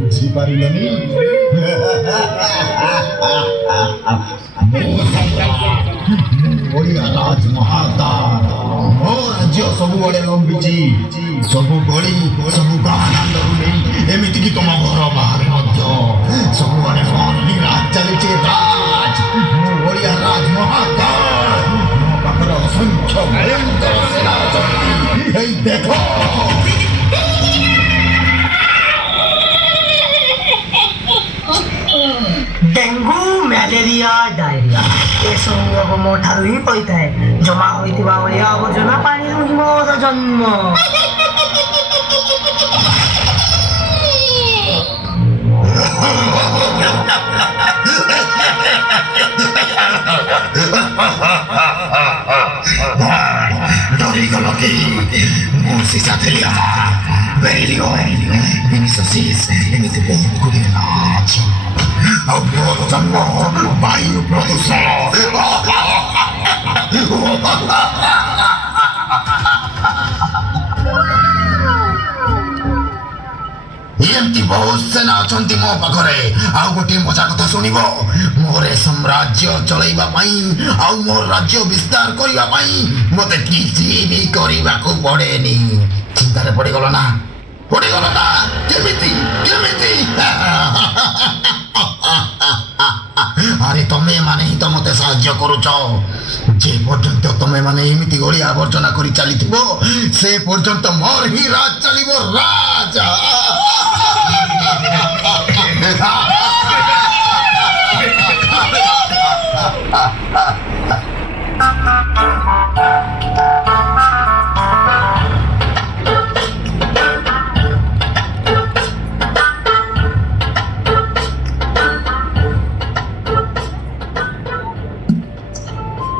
ବୁଝିପାରିଲନି? ଓଡ଼ିଆ ରାଜ ମହାଦାର ମୋ ରାଜ୍ୟ ସବୁଆଡ଼େ ଲମ୍ବିଛି। ସବୁ ଗଳି ସବୁ ଗାଁ ଦାଣ୍ଡରୁ ନେଇ ଏମିତିକି ତମ ଘର ବାହାରେ ମଧ୍ୟ ସବୁଆଡ଼େ ମୋର ହିଁ ରାଜ ଚାଲିଛି। ରାଜ ମୁଁ ଓଡ଼ିଆ ରାଜ ମହାଦାର। ମୋ ପାଖରେ ଅସଂଖ୍ୟ ଭୟଙ୍କର ସେନା ଅଛନ୍ତି। ଏଇ ଦେଖ डेंगू मैलेरिया डायरिया एसबू रोग मो ठारू ही होता है। जमा होइतिबा अलिया आवर्जना पानी ही मोर जन्म। डरिगल कि मो सीसा थेलिया बेलियो इनिसोसिस एमिति बहुत गुडी नाच अब मोर जन्म वायु प्रदूषण। एमती बहुत सेना अछंती मो पाखरे। आउ गोटे मजा कथा सुनिब। मोरे साम्राज्य चलैबा पई आउ मोर राज्य विस्तार करिबा पई मते किछि भी करिबाकू पड़ेनी। चिंतारे पड़िगल ना केमिति केमिति। अरे तमे माने ही तो मते साहाय्य करूछ। जे पर्यंत तमे माने एमिति गड़ी आवर्जना करी चलिथिबो से पर्यंत मोर ही राज चलिबो। राज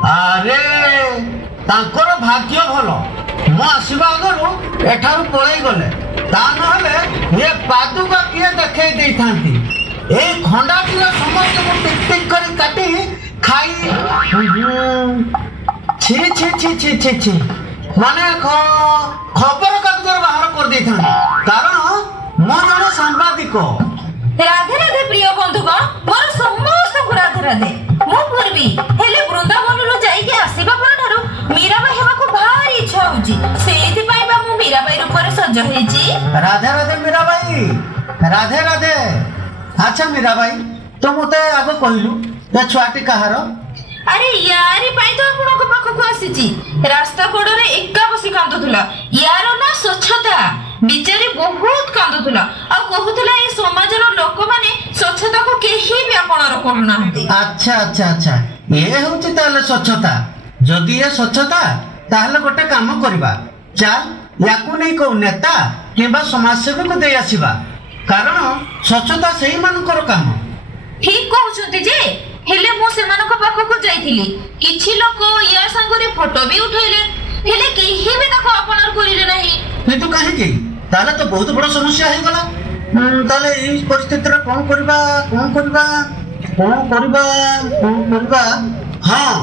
अरे तांकर भाग्य भल मु आसवा आगु एठारू पलई गले ता नहले ये पादुका किए देखै देई थांती। ए खंडाटी समस्त को टिक टिक करी काटी खाई छी छी छी छी छी छी माने खबर कागज बाहर कर देई थांती। कारण मो जण सांबादिक। राधे राधे प्रिय बंधुगण मोर समस्त को राधे राधे। मु पूर्वी हेले वृंदावन रो जाई के आसीबा परठारो मीराबाई हेबा को भारी इच्छा होची। सेति पाई बा मु मीराबाई रूपर सज हेची। राधे राधे मीराबाई राधे राधे। अच्छा मीराबाई तो मते आगो कहलु ए छुआटी कहार? अरे यारी पाई तो आपण को पाखो को आसीची। रास्ता कोडरे एका बसी कांदुथुला। यार ना स्वच्छता बिचारी बहुत कांदुथुला आ कहूतला ए समाजर लोक माने स्वच्छता को केही भी आपणर करू नाहंती। अच्छा अच्छा अच्छा ये होची ताले स्वच्छता। जदी ये स्वच्छता ताहले गोटे काम करबा। चल याकू नै को नेता किबा समाजसेवी को दे आसीबा। कारण स्वच्छता सही मानकर काम। ठीक कहउछंती जे हेले मु सेमान को पाखो को जाईथिली। किछि लोक या संगरे फोटो भी उठैले हेले केही भी ताको आपणर करिले नाही। किंतु काहे की ताले तो बहुत बड़ समस्या हे गला। ताले ई परिस्थिति रे कोन करबा हाँ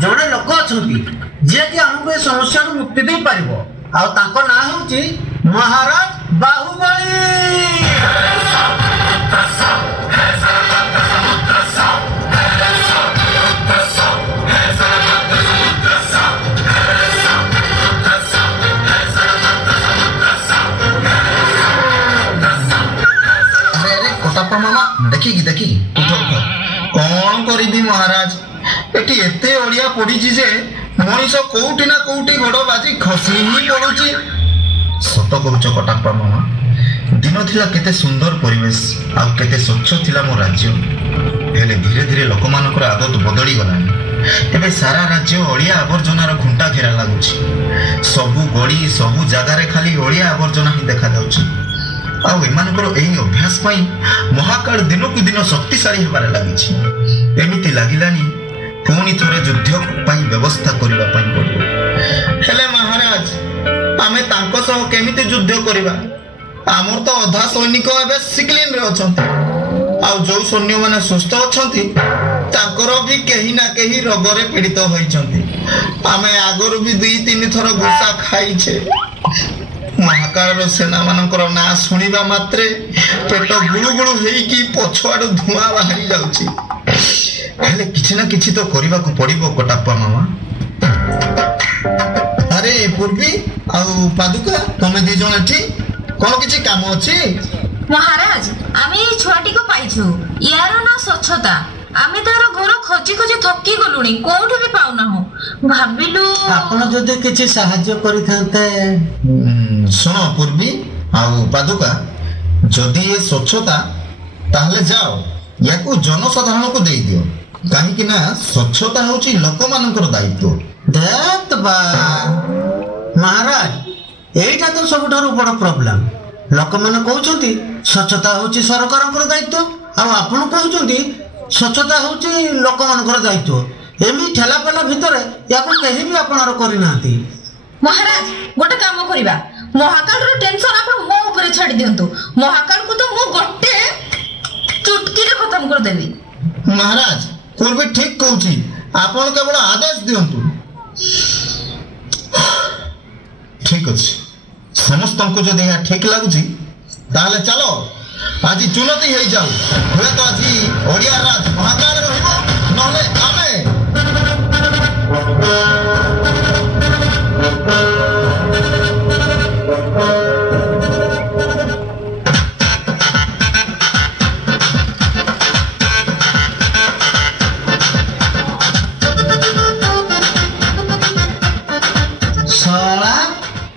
जोड़े लोक अछंती जे कि हमको ए समस्या रो मुक्ति दे पारिबो। आ ताको ना होची महाराज बाहुबली। मामा देखी उठ कौन करी महाराज एटी एते ओडिया पड़ी जे मनीष कोउटी ना कोउटी गोड़ बाजी खसी ही पड़ुची। सत कहूच कटाप्पा मामा दिन थिला केते सुंदर परिवेश आ केते स्वच्छ थिला मो राज्य। हेले धीरे धीरे लोक मानकर आदत बदली गलानी। एबे सारा राज्य ओडिया आवर्जनार खुंटा घेरा लागुची। सबु गड़ी सबु जगार खाली ओडिया आवर्जना ही देखा जाउची। आउ एमानकर एही अभ्यास पाई महाकाल दिनकु दिन शक्तिशाली हेबारे लागिछि। एमिति लागिलानी पुणी थोरे युद्ध पाई व्यवस्था करिबा पाई पड़िबो। हेले महाराज आमे तांको सह केमिति युद्ध करिबा? आमर तो अधा सैनिक एबे सिकलिन रे अछंती। आउ जो सैन्य माने सुस्थ अछंती ତାଙ୍କର ବି କେହି ନା କେହି ରୋଗରେ ପୀଡ଼ିତ ହୋଇଛନ୍ତି। ଆମେ ଆଗରୁ ବି 2-3 ଥର ଘୁଷା ଖାଇଛେ। ମହାକାଳର ସେନାମାନଙ୍କର ନାଁ ଶୁଣିବା ମାତ୍ରେ ପେଟ ଗୁଳୁଗୁଳୁ ହେଇକି ପଛଆଡୁ ଧୂଆଁ ବାହାରି ଯାଉଛି। ହେଲେ କିଛି ନା କିଛି ତ କରିବାକୁ ପଡିବ କଟାପ୍ପା ମାମା। ଆରେ ପୂର୍ବୀ ଆଉ ପାଦୁକା, ତମେ 2 ଜଣ ଏଠି କଣ କିଛି କାମ ଅଛି? ମହାରାଜ, ଆମେ ଏଇ ଛୁଆଟିକୁ ପାଇଛୁ। ୟାର ନା ସ୍ୱଚ୍ଛତା। ଆମେ ତାର ଘର ଖୋଜି ଖୋଜି ଥକି ଗଲୁଣି, କୋଉଠି ବି ପାଉନାହୁଁ। ଭାବିଲୁ ଆପଣ ଯଦି କିଛି ସାହାଯ୍ୟ କରିଥାନ୍ତେ। ଶୁଣ ପୂର୍ବୀ ଆଉ ପାଦୁକା, ଯଦି ଏ ସ୍ୱଚ୍ଛତା ତାହେଲେ ଯାଅ ୟାକୁ ଜନସାଧାରଣକୁ ଦେଇଦିଅ। କାହିଁକି ନା ସ୍ୱଚ୍ଛତା ହେଉଛି ଲୋକମାନଙ୍କର ଦାୟିତ୍ୱ। ମହାରାଜ, ଏଇଟା ତ ସବୁଠାରୁ ବଡ ପ୍ରୋବ୍ଲେମ। ଲୋକମାନେ କହୁଛନ୍ତି ସ୍ୱଚ୍ଛତା ହେଉଛି ସରକାରଙ୍କର ଦାୟିତ୍ୱ, ଆଉ ଆପଣ କହୁଛନ୍ତି ସ୍ୱଚ୍ଛତା ହେଉଛି ଲୋକମାନଙ୍କର ଦାୟିତ୍ୱ। ଏମିତି ଠେଲାପେଲା ଭିତରେ ୟାକୁ କେହି ବି ଆପଣାର କରିନାହାନ୍ତି। ମହାରାଜ, ଗୋଟେ କାମ କରିବା। ମହାକାଳର ଟେନସନ ଆପଣ ମୋ ଉପରେ ଛାଡି ଦିଅନ୍ତୁ। ମହାକାଳକୁ ତ ମୁଁ ଗୋଟେ ଚୁଟକିରେ ଖତମ କରିଦେବି। ମହାରାଜ, ପୂର୍ବୀ ଠିକ କହୁଛି, ଆପଣ କେବଳ ଆଦେଶ ଦିଅନ୍ତୁ। ଠିକ ଅଛି, ସମସ୍ତଙ୍କୁ ଯଦି ଏହା ଠିକ ଲାଗୁଛି ତାହେଲେ ଚାଲ ଆଜି ଚୁନତି ହେଇଯାଉ। ହୁଏତ ଆଜି ଓଡ଼ିଆ ରାଜ ମହାକାଳ ରହିବ, ନହେଲେ ଆମେ।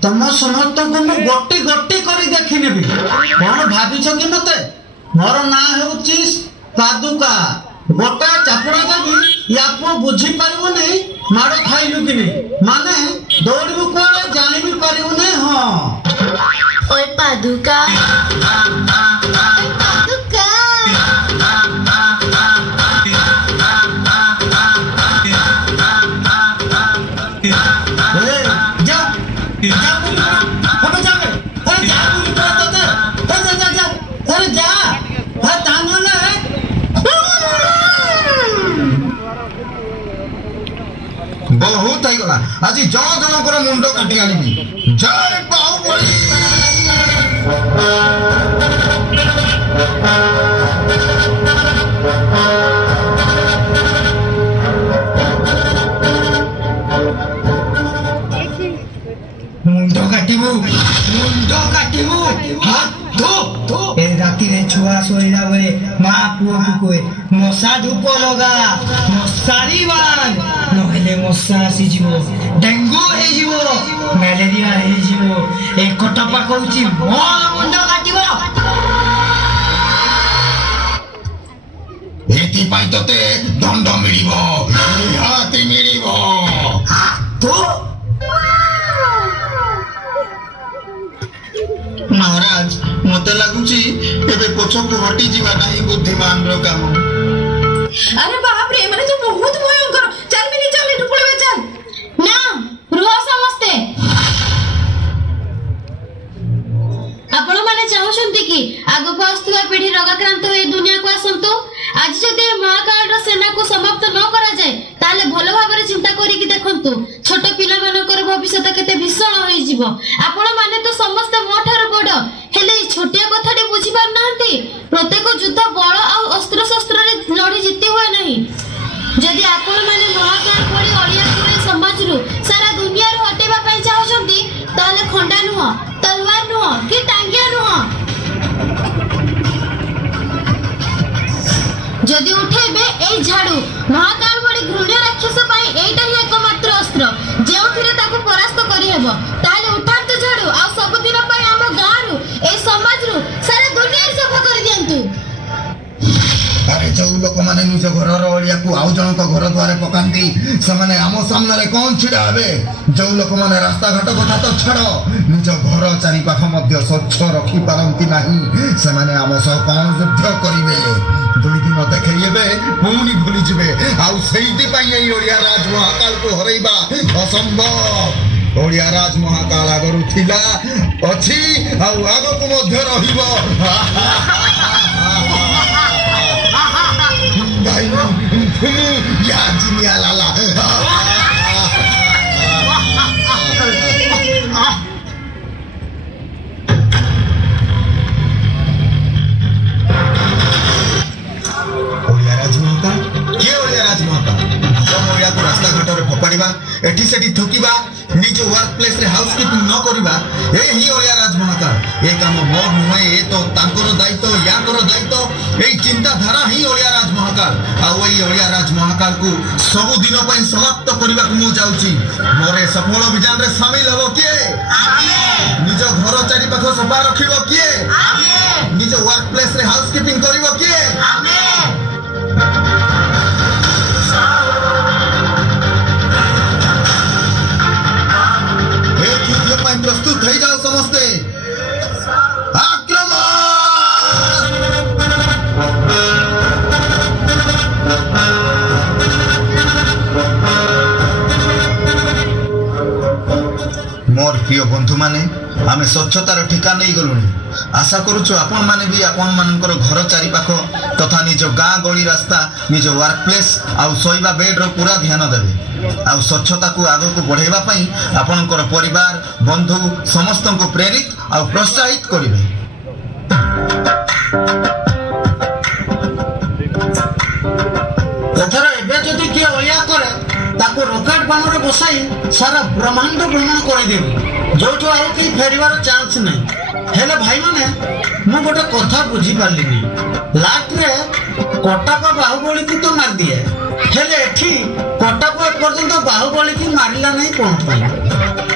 ତମ ସମସ୍ତଙ୍କୁ ମୁଁ ଗୋଟି ଗୋଟି କରି ଦେଖିନେବି। କଣ ଭାବିଛ କି ମତେ? ମୋର ନାଁ ହେଉଛି ପାଦୁକା। ଗୋଟା ଚାପୁଡ଼ା ଦେବି, ୟାକୁ ବୁଝିପାରିବୁନି ମାଡ଼ ଖାଇଲୁ କି ନାହିଁ। ମାନେ ଦୌଡ଼ିବୁ କୁଆଡ଼େ ଜାଣିବି ପାରିବୁନି। ହଁ ওই পাদুকা পাদুকা ବହୁତ ହେଇଗଲା, ଆଜି ଜଣ ଜଣଙ୍କର ମୁଣ୍ଡ କାଟି ଆଣିବି। ଜୟ ବାହୁବଳୀ। ମୁଣ୍ଡ କାଟିବୁ, ମୁଣ୍ଡ କାଟିବୁ। ଏ ରାତିରେ ଛୁଆ ଶୋଇଲା ବେଳେ ମା ପୁଅକୁ କୁହେ ମଶା ଧୂପ ଲଗା, ମଶାରୀ ବାନ୍ଧ, ନହେଲେ ମଶା ଆସିଯିବ, ଡେଙ୍ଗୁ ହେଇଯିବ, ମ୍ୟାଲେରିଆ ହେଇଯିବ। ଏ କଟପା କହୁଛି ମୋ ମୁଣ୍ଡ କାଟିବ। ଏଥିପାଇଁ ତତେ ଦଣ୍ଡ ମିଳିବ, ନିହାତି ମିଳିବ। ମହାରାଜ, ମତେ ଲାଗୁଛି ଏବେ ପଛକୁ ହଟିଯିବାଟା ହିଁ ବୁଦ୍ଧିମାନର କାମ। ଆରେ ବାପରେ, ଏମାନେ ତ ବହୁତ ଭୟଙ୍କର। ଚାଲ ମିନି, ଚାଲ ଏଠୁ ପଳେଇବା, ଚାଲ। না ରୁହ ସମସ୍ତେ। ଆପଣ ମାନେ ଚାହୁଁଛନ୍ତି କି ଆଗକୁ ଆସୁଥିବା ପିଢି ରୋଗାକ୍ରାନ୍ତ ହୋଇ ଦୁନିଆକୁ ଆସନ୍ତୁ? ଆଜି ଯଦି ମହାକାଳର ସେନାକୁ ସମାପ୍ତ ନ କରାଯାଏ ତାହେଲେ ଭଲ ଭାବରେ ଚିନ୍ତା କରିକି ଦେଖନ୍ତୁ, ଛୋଟ ପିଲାମାନଙ୍କର ଭବିଷ୍ୟତ କେତେ ଭୀଷଣ ହୋଇଯିବ। ଆପଣ ମାନେ ତ ସମସ୍ତେ ମୋ ଠାରୁ ବଡ, ହେଲେ ଏଇ ଛୋଟିଆ କଥାଟି ବୁଝି ପାରୁନାହାନ୍ତି। ପ୍ରତ୍ୟେକ ଯୁଦ୍ଧ ବଳ ଆଉ ଅସ୍ତ୍ରଶସ୍ତ୍ରରେ ଲଢି ଜିତି ହୁଏ ନାହିଁ। ଯଦି ଆପଣ ମାନେ ମହାକାଳ ଭଳି ଅଳିଆକୁ ଏ ସମାଜରୁ ସାରା ଦୁନିଆରୁ ହଟେଇବା ପାଇଁ ଚାହୁଁଛନ୍ତି ତାହେଲେ ଖଣ୍ଡା ନୁହଁ, ତଲୱାର ନୁହଁ କି ଟାଙ୍ଗିଆ ନୁହଁ, ଯଦି ଉଠେଇବେ ଏଇ ଝାଡୁ। ମହାକାଳ ଭଳି ଘୃଣ୍ୟ ରାକ୍ଷସ ପାଇଁ ଏଇଟା ହିଁ ଏକମାତ୍ର ଅସ୍ତ୍ର ଯେଉଁଥିରେ ତାକୁ ପରାସ୍ତ କରିହେବ। ତାହେଲେ ଉଠାନ୍ତୁ ଝାଡୁ, ଆଉ ସବୁଦିନ ପାଇଁ ଆମ ଗାଁରୁ, ଏଇ ସମାଜରୁ, ସାରା ଦୁନିଆରେ ସଫା କରିଦିଅନ୍ତୁ। ଆରେ ଯୋଉ ଲୋକମାନେ ନିଜ ଘରର ଅଳିଆକୁ ଆଉ ଜଣଙ୍କ ଘର ଦ୍ୱାରେ ପକାନ୍ତି, ସେମାନେ ଆମ ସାମ୍ନାରେ କଣ ଛିଡା ହେବେ? ଯୋଉ ଲୋକମାନେ ରାସ୍ତାଘାଟ କଥା ତ ଛାଡ, ନିଜ ଘର ଚାରିପାଖ ମଧ୍ୟ ସ୍ୱଚ୍ଛ ରଖିପାରନ୍ତି ନାହିଁ, ସେମାନେ ଆମ ସହ କଣ ଯୁଦ୍ଧ କରିବେ? 2 ଦିନ ଦେଖେଇ ହେବେ, ପୁଣି ଭୁଲିଯିବେ। ଆଉ ସେଇଥିପାଇଁ ଏଇ ଓଡ଼ିଆ ରାଜ ମହାକାଳକୁ ହରେଇବା ଅସମ୍ଭବ। ଓଡ଼ିଆ ରାଜ ମହାକାଳ ଆଗରୁ ଥିଲା, ଅଛି, ଆଉ ଆଗକୁ ମଧ୍ୟ ରହିବ। ଭାଇ या जिनिया लाला रास्ता घाटे फोपाड़ा एटी सेठी थुकिबा निज वर्क प्लेस रे हाउसकीपिंग न करिबा ए ही ओलिया राज महाकाल ए काम मोर नुहे ए तो तांकर दायित्व याकर दायित्व ए चिंता धारा ही ओलिया राज महाकाल आ ओई ओलिया राज महाकाल को सब दिन पई समाप्त करबा को मु जाउची मोरे सफल अभियान रे शामिल हबो किए आमेन निज घर चारि पाख सफा रखिबो किए आमेन निज वर्क प्लेस रे हाउसकीपिंग करिबो किए आमेन प्रस्तुत हो जाओ समस्ते आक्रमण मोर प्रिय बंधु माने आमे स्वच्छतार ठिका नहीं गलुनी आशा करूछु आपण माने भी आपण मानकर घर चारि पाख तथा निज गाँ गली रास्ता निज वर्क प्लेस आउ सोइबा बेड रो पूरा ध्यान देबे आउ स्वच्छता को आगे को बढ़ाइबा पई आपनकर परिवार बंधु समस्त को प्रेरित आउ प्रोत्साहित करिवे एथर एबे जदि के ओलिया करे ताको रॉकेट बाण रे बसाई सारा ब्रह्मांड भ्रमण कर देबी जोठो आउ के फेरिवार चांस नहीं हेले भाई माने मु गोटे कथा बुझी पारलिनी लास्ट रे कटक बाहुबली की तो मार दिए हेले एठी कटक पर्यंत बाहुबली की मारिला नहीं कोन पाई